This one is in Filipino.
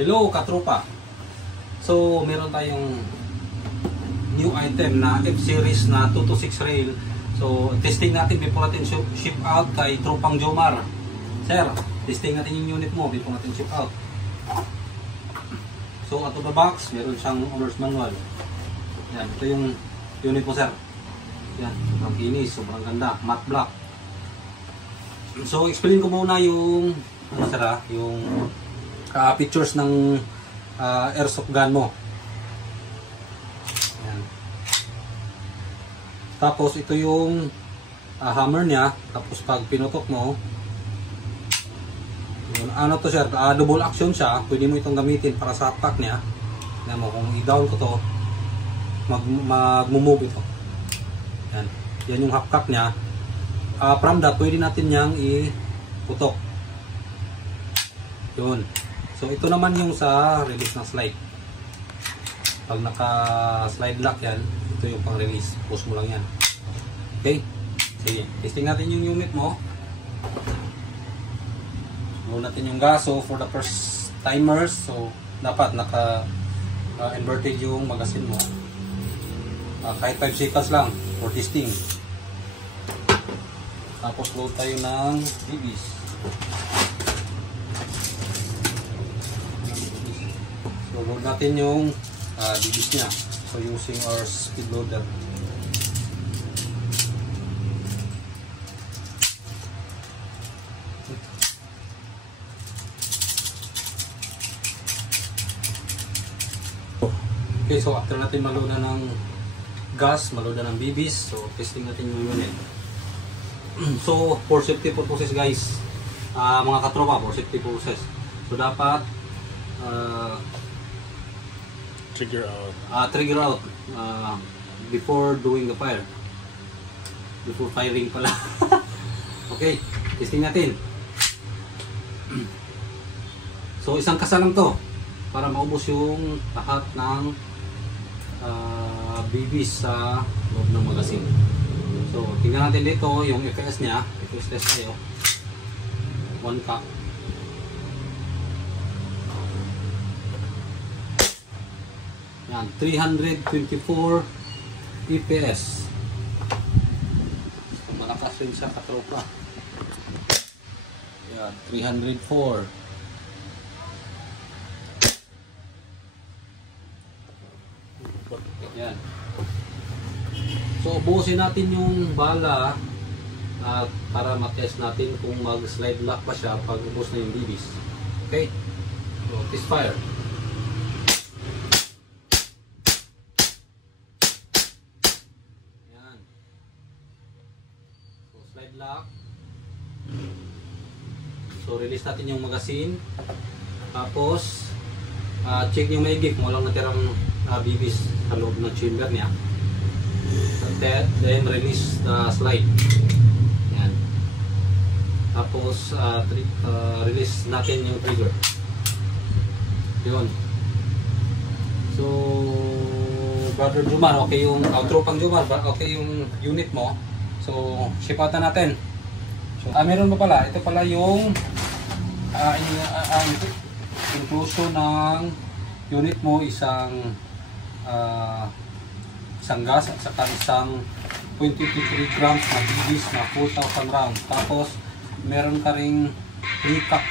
Hello katropa. So meron tayong new item na F-series na 226 rail. So testing natin before natin ship out kay Tropang Jomar. Sir, testing natin yung unit mo before natin ship out. So out of the box, meron siyang owner's manual. Yan, ito yung unit mo sir. Yan, sobrang kinis, sobrang ganda, matte black. So explain ko muna yung ano sir, yung pictures ng airsoft gun mo. Ayan. Tapos ito yung hammer niya. Tapos pag pinutok mo, yun, ano to sir, double action siya. Pwede mo itong gamitin para sa attack niya. Ayan mo, kung i-down ko to, mag-move ito. Ayan. Yan yung half cock niya. From that, pwede natin niyang iputok. Yun. So ito naman yung sa release ng slide. Pag naka-slide lock yan, ito yung pang-release. Push mo lang yan. Okay? Sige. Testing natin yung unit mo. Blow natin yung gas. So for the first timers, so dapat naka-inverted yung magazine mo. Kahit 5 seconds lang for testing. Tapos load tayo ng BBs. So load natin yung BBs niya. So using our speed loader. Okay, so after natin maloadan ng gas, maloadan ng BBs, so testing natin yung unit. So for safety purposes guys, mga katropa, for safety purposes, so dapat trigger out before doing the fire, before firing pala. Okay, testing natin. So isang kasa lang to para maubos yung lahat ng BBs sa loob ng magazine. So tingnan natin dito yung FS nya. FS test tayo. 1 cock. Yan, 324 EPS. So, malakas rin siya katropa. Yan, 304. Yan. So ubusin natin yung bala para matest natin kung mag-slide lock pa siya pag ubos na yung BBs. Okay? So test fire. Lock. So release natin yung magazine. Tapos check nyo maigi kung walang natirang BBs sa loob ng chamber niya. Then release the slide. Yan. Tapos release natin yung trigger. Yun. So Brother Jomar, okay yung Tropang Jomar, okay yung unit mo. So, ship out na natin. So, meron pa pala. Ito pala yung inclusion ng unit mo, isang gas at saka isang 0.23 grams na BBs na 4,000 rounds. Tapos, meron ka ring 3 cock